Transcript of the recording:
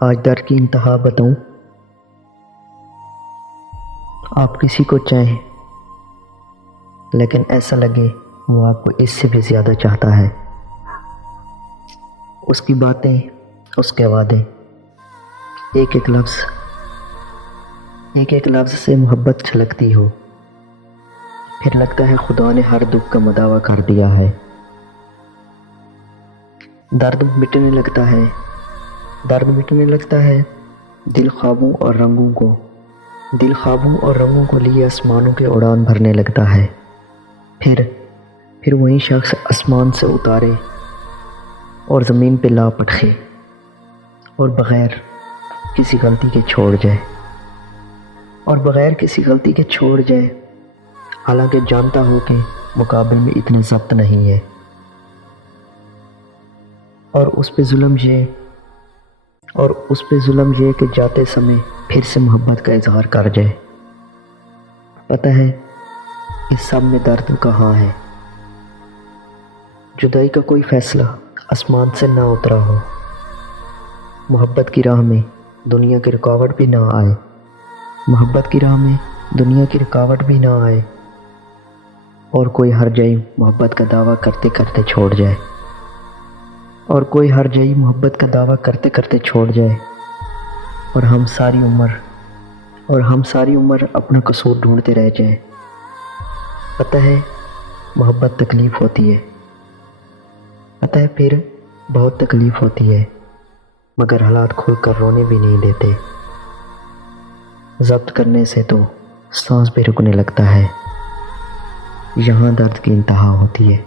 آج درد کی انتہا بتاؤں؟ آپ کسی کو چاہیں لیکن ایسا لگے وہ آپ کو اس سے بھی زیادہ چاہتا ہے۔ اس کی باتیں، اس کے وعدے، ایک ایک لفظ سے محبت چھلکتی ہو، پھر لگتا ہے خدا نے ہر دکھ کا مداوع کر دیا ہے۔ درد مٹنے لگتا ہے دل خوابوں اور رنگوں کو لیے آسمانوں کے اڑان بھرنے لگتا ہے۔ پھر وہی شخص آسمان سے اتارے اور زمین پہ لا پٹکے اور بغیر کسی غلطی کے چھوڑ جائے، حالانکہ جانتا ہو کہ مقابل میں اتنے ضبط نہیں ہے، اور اس پہ ظلم یہ کہ جاتے سمے پھر سے محبت کا اظہار کر جائے۔ پتہ ہے اس سب میں درد کہاں ہے؟ جدائی کا کوئی فیصلہ آسمان سے نہ اترا ہو، محبت کی راہ میں دنیا کی رکاوٹ بھی نہ آئے، اور کوئی ہر جائی محبت کا دعویٰ کرتے کرتے چھوڑ جائے، اور ہم ساری عمر اپنا قصور ڈھونڈتے رہ جائیں۔ پتہ ہے محبت تکلیف ہوتی ہے، پتہ ہے پھر بہت تکلیف ہوتی ہے، مگر حالات کھل کر رونے بھی نہیں دیتے۔ ضبط کرنے سے تو سانس بھی رکنے لگتا ہے۔ یہاں درد کی انتہا ہوتی ہے۔